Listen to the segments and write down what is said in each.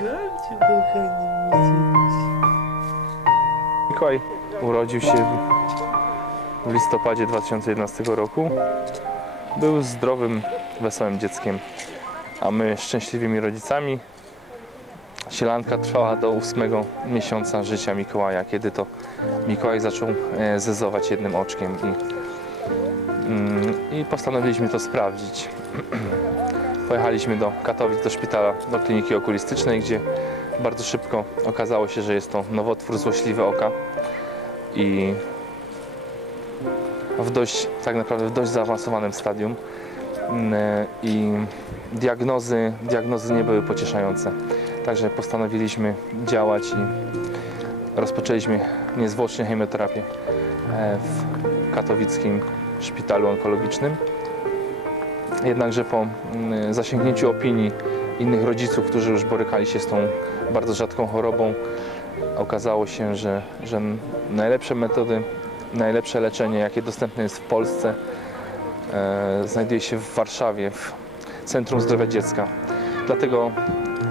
Widziałam cię, kochany Misiuś. Mikołaj urodził się w- w listopadzie 2011 roku. Był zdrowym, wesołym dzieckiem, a my szczęśliwymi rodzicami. Sielanka trwała do ósmego miesiąca życia Mikołaja, kiedy to Mikołaj zaczął e, zezować jednym oczkiem i, mm, i postanowiliśmy to sprawdzić. Pojechaliśmy do Katowic, do szpitala, do kliniki okulistycznej, gdzie bardzo szybko okazało się, że jest to nowotwór złośliwy oka i w dość, tak naprawdę w dość zaawansowanym stadium Mm, i diagnozy, diagnozy nie były pocieszające. Także postanowiliśmy działać i rozpoczęliśmy niezwłocznie chemioterapię e, w katowickim szpitalu onkologicznym. Jednakże po mm, zasięgnięciu opinii innych rodziców, którzy już borykali się z tą bardzo rzadką chorobą, okazało się, że, że najlepsze metody, najlepsze leczenie, jakie dostępne jest w Polsce, e, znajduje się w Warszawie, w Centrum Zdrowia Dziecka. Dlatego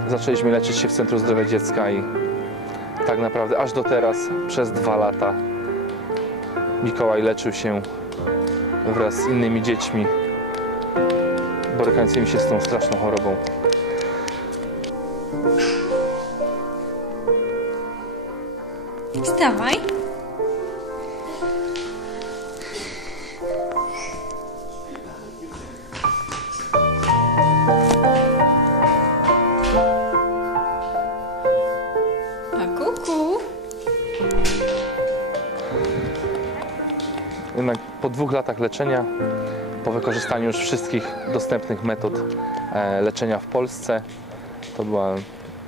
zaczęliśmy leczyć się w Centrum Zdrowia Dziecka i tak naprawdę aż do teraz, przez dwa lata, Mikołaj leczył się wraz z innymi dziećmi borykającymi się z tą straszną chorobą. Wstawaj. A kuku. Jednak po dwóch latach leczenia, po wykorzystaniu już wszystkich dostępnych metod e, leczenia w Polsce, to były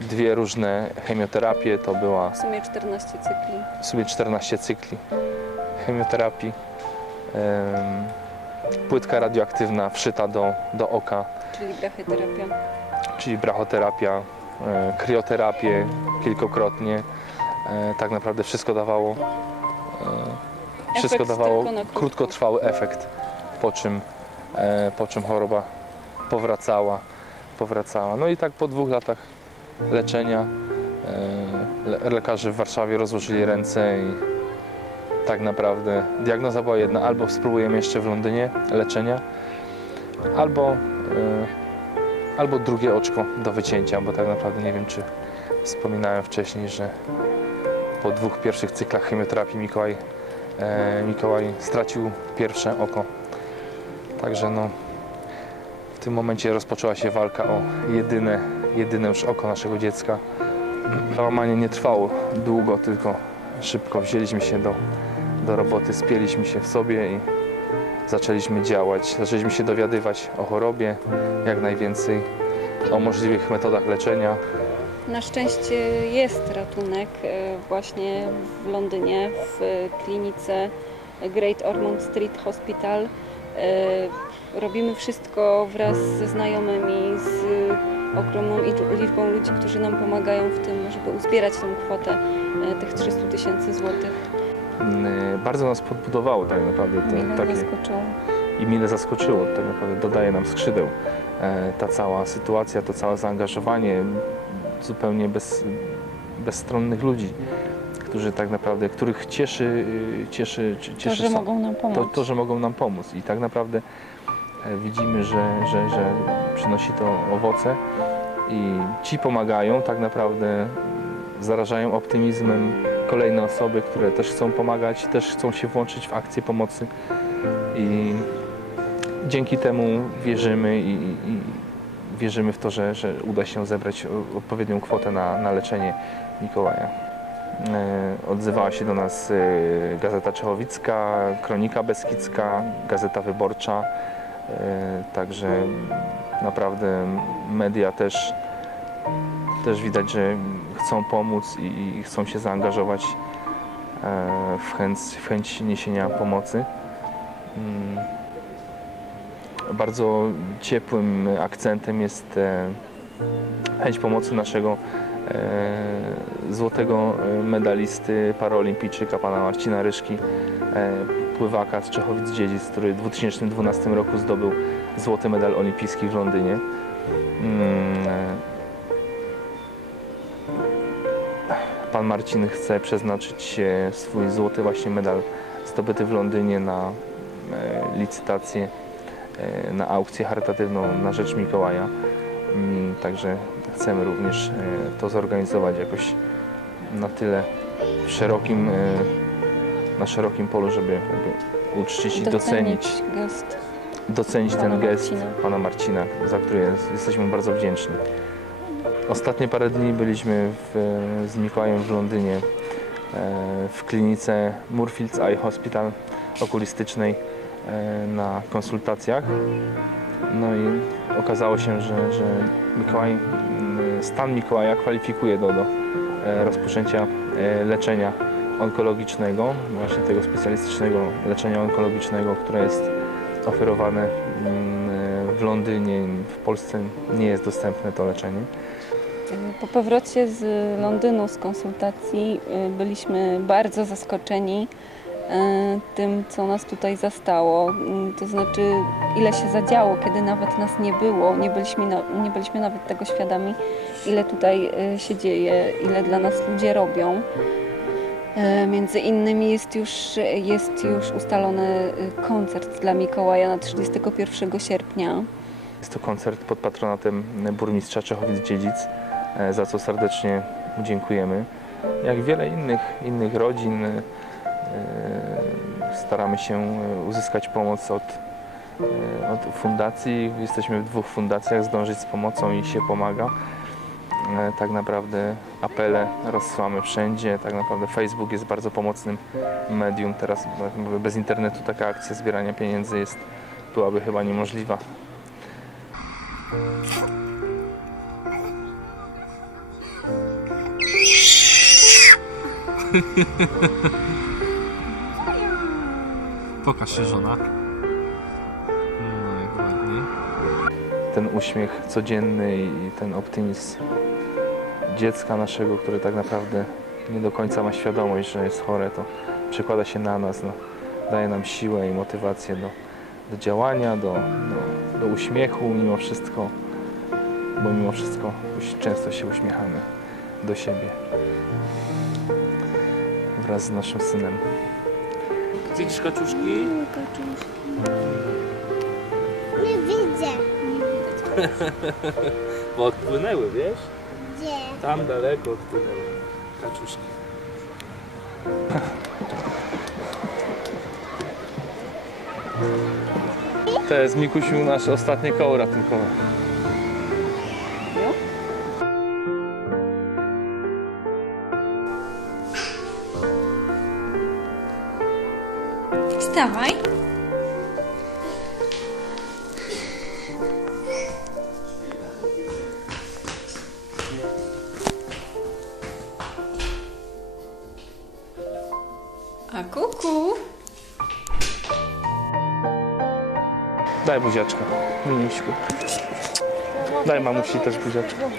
dwie różne chemioterapie, to była W sumie 14 cykli. w sumie 14 cykli chemioterapii, em, płytka radioaktywna wszyta do, do oka, Czyli brachyterapia. czyli brachoterapia, e, krioterapię kilkukrotnie. E, tak naprawdę wszystko dawało, wszystko Efekt dawało krótkotrwały efekt, po czym, e, po czym choroba powracała, powracała. No i tak po dwóch latach leczenia e, le- lekarze w Warszawie rozłożyli ręce i tak naprawdę diagnoza była jedna, albo spróbujemy jeszcze w Londynie leczenia, albo e, albo drugie oczko do wycięcia, bo tak naprawdę nie wiem, czy wspominałem wcześniej, że po dwóch pierwszych cyklach chemioterapii Mikołaj, Mikołaj stracił pierwsze oko. Także no, w tym momencie rozpoczęła się walka o jedyne, jedyne już oko naszego dziecka. Załamanie nie trwało długo, tylko szybko wzięliśmy się do, do roboty, spieliśmy się w sobie i zaczęliśmy działać. Zaczęliśmy się dowiadywać o chorobie, jak najwięcej, o możliwych metodach leczenia. Na szczęście jest ratunek e, właśnie w Londynie, w klinice Great Ormond Street Hospital. E, Robimy wszystko wraz ze znajomymi, z ogromną liczbą ludzi, którzy nam pomagają w tym, żeby uzbierać tą kwotę e, tych 300 tysięcy złotych. Mm, Bardzo nas podbudowało tak naprawdę to Mile takie zaskoczyło. i mile zaskoczyło, tak naprawdę dodaje nam skrzydeł e, ta cała sytuacja, to całe zaangażowanie zupełnie bez, bezstronnych ludzi, którzy tak naprawdę, których cieszy, y, cieszy, To, cieszy że sam- mogą nam pomóc. to, to, że mogą nam pomóc i tak naprawdę e, widzimy, że, że, że przynosi to owoce i ci pomagają, tak naprawdę mm, zarażają optymizmem kolejne osoby, które też chcą pomagać, też chcą się włączyć w akcję pomocy i dzięki temu wierzymy i, i, wierzymy w to, że, że uda się zebrać odpowiednią kwotę na, na leczenie Mikołaja. E, Odzywała się do nas e, Gazeta Czechowicka, Kronika Beskidzka, Gazeta Wyborcza. e, Także naprawdę media też, też widać, że chcą pomóc i, chcą się zaangażować w chęć, w chęć niesienia pomocy. Mm. Bardzo ciepłym akcentem jest chęć pomocy naszego złotego e, medalisty paraolimpijczyka pana Marcina Ryszki, e, pływaka z Czechowic-Dziedzic, który w 2012 roku zdobył złoty medal olimpijski w Londynie. Mm, e, pan Marcin chce przeznaczyć swój złoty właśnie medal zdobyty w Londynie na licytację, na aukcję charytatywną na rzecz Mikołaja. Mm, Także chcemy również e, to zorganizować jakoś na tyle szerokim, e, na szerokim polu, żeby uczcić i docenić gest. docenić ten gest Marcina. pana Marcina, za który jest, jesteśmy bardzo wdzięczni. Ostatnie parę dni byliśmy w, z Mikołajem w Londynie e, w klinice Moorfields Eye Hospital okulistycznej na konsultacjach. No i okazało się, że, że Mikołaj, mm, stan Mikołaja kwalifikuje do, do e, rozpoczęcia e, leczenia onkologicznego, właśnie tego specjalistycznego leczenia onkologicznego, które jest oferowane mm, w Londynie, w Polsce nie jest dostępne to leczenie. Po powrocie z Londynu z konsultacji y, byliśmy bardzo zaskoczeni tym, co nas tutaj zastało. Mm, To znaczy, ile się zadziało, kiedy nawet nas nie było, nie byliśmy, nie byliśmy nawet tego świadomi, ile tutaj y, się dzieje, ile dla nas ludzie robią. Y, Między innymi jest już, jest już ustalony koncert dla Mikołaja na 31 sierpnia. Jest to koncert pod patronatem burmistrza Czechowic-Dziedzic, e, za co serdecznie dziękujemy. Jak wiele innych, innych rodzin e, staramy się e, uzyskać pomoc od, e, od fundacji. Jesteśmy w dwóch fundacjach, zdążyć z pomocą i się pomaga. E, Tak naprawdę apele rozsyłamy wszędzie. Tak naprawdę Facebook jest bardzo pomocnym medium. Teraz bez internetu taka akcja zbierania pieniędzy jest, byłaby chyba niemożliwa. Pokaż się żona. No ładnie. ten uśmiech codzienny i ten optymizm dziecka naszego, które tak naprawdę nie do końca ma świadomość, że jest chore, to przekłada się na nas, no, daje nam siłę i motywację do, do działania, do, do, do uśmiechu mimo wszystko, bo mimo wszystko często się uśmiechamy do siebie wraz z naszym synem. Widzisz kaczuszki? Nie widzę. Bo odpłynęły, wiesz? Gdzie? Tam daleko odpłynęły kaczuszki. To jest Mikusiu nasze ostatnie koło ratunkowe. Wstawaj. A kuku. Daj buziaczka, miniuśku. Daj mamusi też buziaczka.